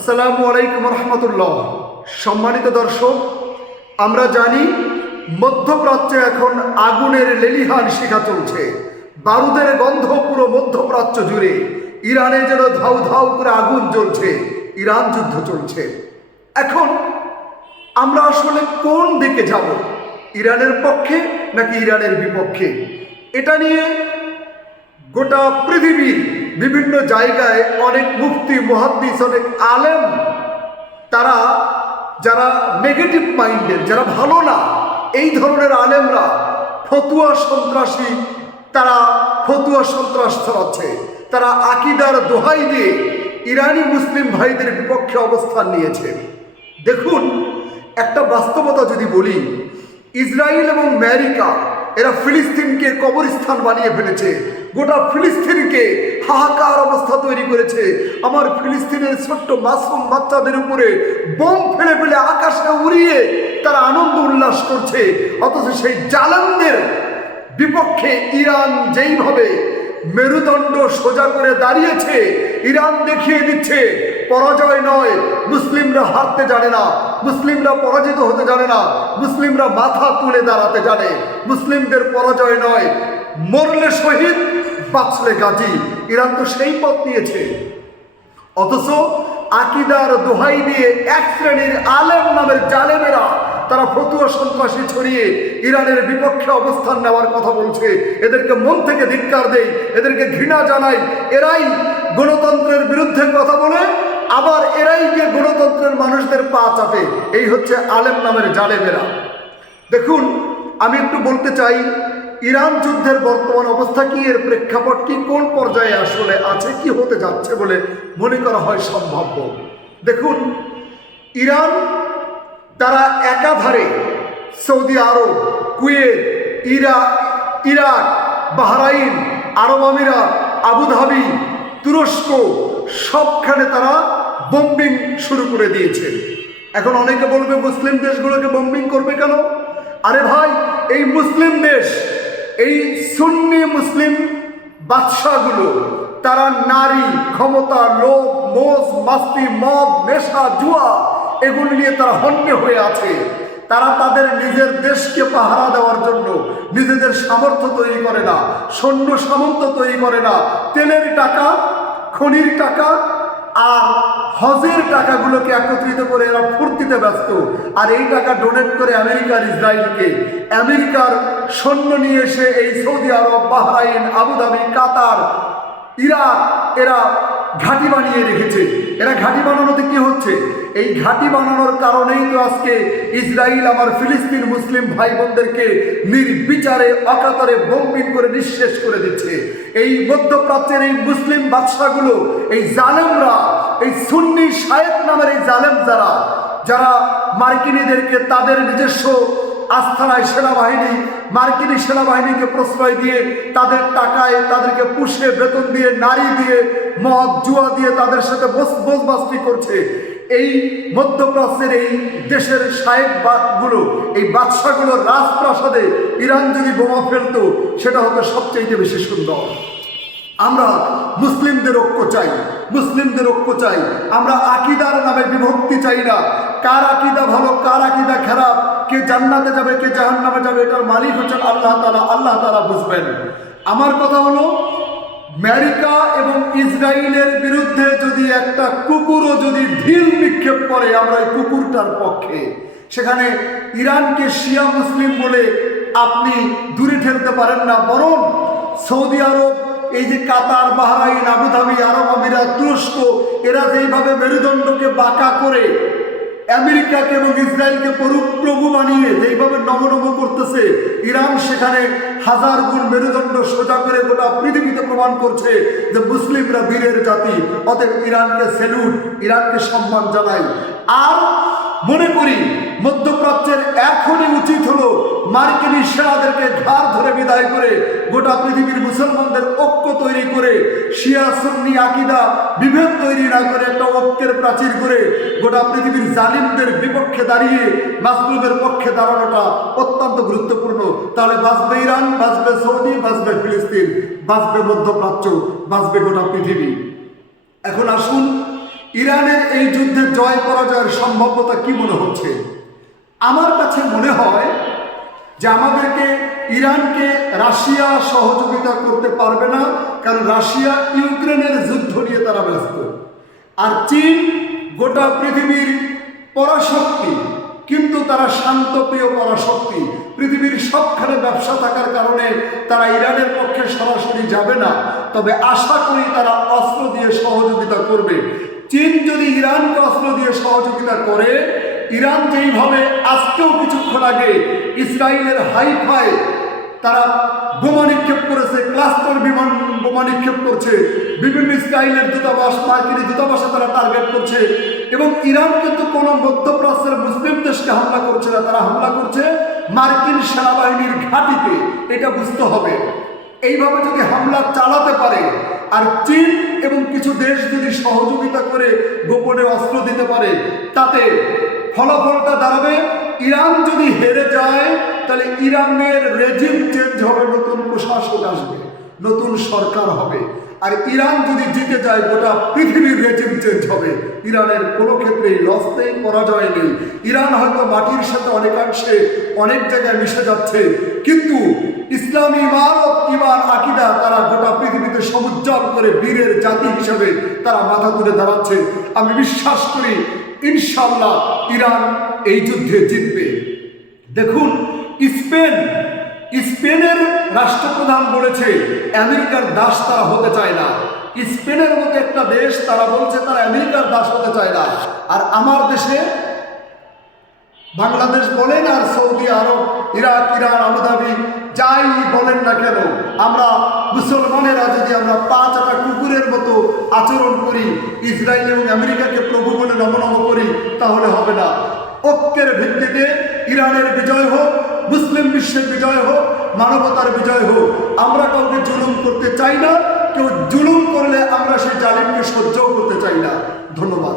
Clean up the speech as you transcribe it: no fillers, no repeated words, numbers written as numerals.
আসসালামু আলাইকুম রহমতুল্লাহ। সম্মানিত দর্শক, আমরা জানি মধ্যপ্রাচ্যে এখন আগুনের লেলিহান শিখা চলছে। বারুদের গন্ধ পুরো মধ্যপ্রাচ্য জুড়ে। ইরানে যেন ধাউ ধাউ করে আগুন জ্বলছে, ইরান যুদ্ধ চলছে। এখন আমরা আসলে কোন দিকে যাব? ইরানের পক্ষে নাকি ইরানের বিপক্ষে? এটা নিয়ে গোটা পৃথিবীর বিভিন্ন জায়গায় অনেক মুফতি, মুহাদ্দিস, অনেক আলেম, তারা যারা নেগেটিভ মাইন্ডের, যারা ভালো না, এই ধরনের আলেমরা ফতুয়া সন্ত্রাসী, তারা ফতুয়া সন্ত্রাস ছড়াচ্ছে। তারা আকিদার দোহাই দিয়ে ইরানি মুসলিম ভাইদের বিপক্ষে অবস্থান নিয়েছে। দেখুন, একটা বাস্তবতা যদি বলি, ইসরায়েল এবং আমেরিকা এরা ফিলিস্তিনকে কবরস্থান বানিয়ে ফেলেছে। গোটা ফিলিস্তিনকে হাহাকার অবস্থা তৈরি করেছে। আমার ফিলিস্তিনের ছোট্ট মাসুম বাচ্চাদের উপরে বোম ফেলে ফেলে আকাশে উড়িয়ে তারা আনন্দ উল্লাস করছে। অথচ সেই জালেমদের বিপক্ষে ইরান যেইভাবে মেরুদণ্ড সোজা করে দাঁড়িয়েছে, ইরান দেখিয়ে দিচ্ছে পরাজয় নয়, মুসলিমরা হারতে জানে না, মুসলিমরা পরাজিত হতে জানে না, মুসলিমরা মাথা তুলে দাঁড়াতে জানে। মুসলিমদের পরাজয় নয়, মরলে শহীদ, বাঁচলে গাজী। ইরান তো সেই পথ নিয়েছে। অথচ আকিদার দোহাই দিয়ে এক শ্রেণীর আলেম নামের জালেমেরা তারা ফতুয়া সন্ত্রাসী ছড়িয়ে ইরানের বিপক্ষে অবস্থান নেওয়ার কথা বলছে। এদেরকে মন থেকে ধিক্কার দেই, এদেরকে ঘৃণা জানাই। এরাই গণতন্ত্রের বিরুদ্ধে কথা বলে, আবার এরাই গিয়ে গণতন্ত্রের মানুষদের পা চাপে। এই হচ্ছে আলেম নামের জালেমেরা। দেখুন, আমি একটু বলতে চাই, ইরান যুদ্ধের বর্তমান অবস্থা কি, এর প্রেক্ষাপট কি, কোন পর্যায়ে আসলে আছে, কি হতে যাচ্ছে বলে মনে করা হয় সম্ভাব্য। দেখুন, ইরান তারা একাধারে সৌদি আরব, কুয়েত, ইরাক, বাহরাইন, আরব আমিরাত, আবুধাবি, তুরস্ক, সবখানে তারা বোম্বিং শুরু করে দিয়েছে। এখন অনেকে বলবে, মুসলিম দেশগুলোকে বোম্বিং করবে কেন? আরে ভাই, এই মুসলিম দেশ, এই সুন্নি মুসলিম বাদশাগুলো, তারা নারী, ক্ষমতা, লোভ, মোজ মাস্তি, মদ, নেশা, জুয়া, এগুলো নিয়ে তারা হন্যে হয়ে আছে। তারা তাদের নিজের দেশকে পাহারা দেওয়ার জন্য নিজেদের সামর্থ্য তৈরি করে না, সৈন্য সামন্ত তৈরি করে না। তেলের টাকা, খনির টাকা আর হজের টাকাগুলোকে একত্রিত করে এরা ফুর্তিতে ব্যস্ত। আর এই টাকা ডোনেট করে আমেরিকার, ইসরায়েলকে। আমেরিকার সৈন্য নিয়ে এসে এই সৌদি আরব, বাহরাইন, আবুধাবি, কাতার, ইরাক, এরা ঘাঁটি বানিয়ে রেখেছে। এরা ঘাঁটি বানানোতে কি হচ্ছে? এই ঘাঁটি বানানোর কারণেই তো আজকে ইসরায়েল আমার ফিলিস্তিন মুসলিম ভাই বোনদেরকে নির্বিচারে অকাতরে বোম্বিং করে নিঃশেষ করে দিচ্ছে। এই মধ্যপ্রাচ্যের এই মুসলিম বাদশাগুলো, এই জালেমরা, এই সুন্নি শায়েখ নামের এই জালেম, যারা মার্কিনীদেরকে তাদের নিজস্ব আস্থানায় সেনাবাহিনী, মার্কিনী সেনাবাহিনীকে প্রশ্রয় দিয়ে, তাদের টাকায় তাদেরকে পুষে বেতন দিয়ে, নারী দিয়ে, মদ জুয়া দিয়ে তাদের সাথে বোঝবাস্তি করছে। এই মধ্যপ্রাচ্যের এই দেশের শায়েখগুলো, এই বাদশাগুলোর রাজপ্রাসাদে ইরান যদি বোমা ফেলতো, সেটা হতো সবচেয়ে বেশি সুন্দর। আমরা মুসলিমদের ঐক্য চাই, মুসলিমদের ঐক্য চাই। আমরা আকিদার নামে বিভক্তি চাই না। কার আকিদা ভালো, কার আকিদা খারাপ, কে জান্নাতে যাবে, কে জাহান্নামে যাবে, এটার মালিক হচ্ছেন আল্লাহ তাআলা। আল্লাহ তাআলা বুঝবেন। আমার কথা হলো, আমেরিকা এবং ইসরায়েলের বিরুদ্ধে যদি একটা কুকুরও যদি ঢিল নিক্ষেপ করে, আমরা এই কুকুরটার পক্ষে। সেখানে ইরানকে শিয়া মুসলিম বলে আপনি দূরে ঠেলতে পারেন না। বরং সৌদি আরব, এই যে কাতার, বাহরাইন, আবুধাবি, আরব আমিরাত, তুরস্ক, এরা যেইভাবে মেরুদণ্ডকে বাঁকা করে আমেরিকাকে এবং ইসরায়েলকে প্রভু বানিয়ে যেইভাবে নমনম করতেছে, ইরান সেখানে হাজার গুণ মেরুদণ্ড সোজা করে গোটা পৃথিবীতে প্রমাণ করছে যে মুসলিমরা বীরের জাতি। অতএব ইরানকে স্যালুট, ইরানকে সম্মান জানাই। আর মনে করি মধ্যপ্রাচ্যের এখনই উচিত হলো মার্কিনী সেনাদেরকে ঘাড় ধরে বিদায় করে গোটা পৃথিবীর মুসলমানদের ঐক্য তৈরি করে, শিয়া সুন্নি আকিদা বিভেদ তৈরি না করে একটা ঐক্যের প্রাচীর করে গোটা পৃথিবীর জালিমদের বিপক্ষে দাঁড়িয়ে মাজলুমের পক্ষে দাঁড়ানোটা অত্যন্ত গুরুত্বপূর্ণ। তাহলে বাঁচবে ইরান, বাঁচবে সৌদি, বাঁচবে ফিলিস্তিন, বাঁচবে মধ্যপ্রাচ্য, বাঁচবে গোটা পৃথিবী। এখন আসুন, ইরানের এই যুদ্ধে জয় পরাজয়ের সম্ভাব্যতা কি মনে হচ্ছে? আমার কাছে মনে হয় যে আমাদেরকে ইরানকে রাশিয়া সহযোগিতা করতে পারবে না, কারণ রাশিয়া ইউক্রেনের যুদ্ধ নিয়ে তারা ব্যস্ত। আর চীন গোটা পৃথিবীর পরাশক্তি, কিন্তু তারা শান্তপ্রিয় পরাশক্তি। পৃথিবীর সবখানে ব্যবসা থাকার কারণে তারা ইরানের পক্ষে সরাসরি যাবে না, তবে আশা করি তারা অস্ত্র দিয়ে সহযোগিতা করবে। চীন যদি ইরানকে অস্ত্র দিয়ে সহযোগিতা করে, ইরান যেইভাবে আজকেও কিছুক্ষণ আগে ইসরায়েলের হাইফায় তারা বোমা নিক্ষেপ করেছে, ক্লাস্টার বিমান বোমা নিক্ষেপ করছে, বিভিন্ন ইসরায়েলের দূতাবাস, মার্কিনী দূতাবাসে তারা টার্গেট করছে। এবং ইরান কিন্তু কোনো মধ্যপ্রাচ্যের মুসলিম দেশকে হামলা করছে না, তারা হামলা করছে মার্কিন সেনাবাহিনীর ঘাঁটিতে। এটা বুঝতে হবে। এইভাবে যদি হামলা চালাতে পারে, আর চীন এবং কিছু দেশ যদি সহযোগিতা করে গোপনে অস্ত্র দিতে পারে, তাতে ফলাফলটা দাঁড়াবে ইরান যদি হেরে যায় তাহলে ইরানের রেজিম চেঞ্জ হবে, নতুন প্রশাসক আসবে, নতুন সরকার হবে। আর ইরান যদি জিতে যায় গোটা পৃথিবীর রেজিম চেঞ্জ হবে। ইরানের কোনো ক্ষেত্রেই লস নেই, পরাজয় নেই। ইরান হয়তো মাটির সাথে অনেকাংশে অনেক জায়গায় মিশে যাচ্ছে, কিন্তু ইসলামী ইমারত, ইমান, আকিদা তারা গোটা পৃথিবীতে সমুজ্জ্বল করে বীরের জাতি হিসেবে তারা মাথা তুলে দাঁড়াচ্ছে। আমি বিশ্বাস করি ইনশাআল্লাহ ইরান এই যুদ্ধে জিতবে। দেখুন, স্পেনের রাষ্ট্রপ্রধান বলেছে আমেরিকার দাস তারা হতে চায় না। স্পেনের মতো একটা দেশ, তারা বলছে তারা আমেরিকার দাস হতে চায় না। আর আমার দেশে বাংলাদেশ বলেন আর সৌদি আরব, ইরাক, ইরান, আবুধাবি যাই বলেন না কেন, আমরা মুসলমানেরা যদি আমরা পা চাটা কুকুরের মতো আচরণ করি, ইসরায়েল এবং আমেরিকাকে প্রভু বলে নমনম করি, তাহলে হবে না। ঐক্যের ভিত্তিতে ইরানের বিজয় হোক, মুসলিম বিশ্বের বিজয় হোক, মানবতার বিজয় হোক। আমরা কাউকে জুলুম করতে চাই না, কেউ জুলুম করলে আমরা সেই জালিমকে সহ্যও করতে চাই না। ধন্যবাদ।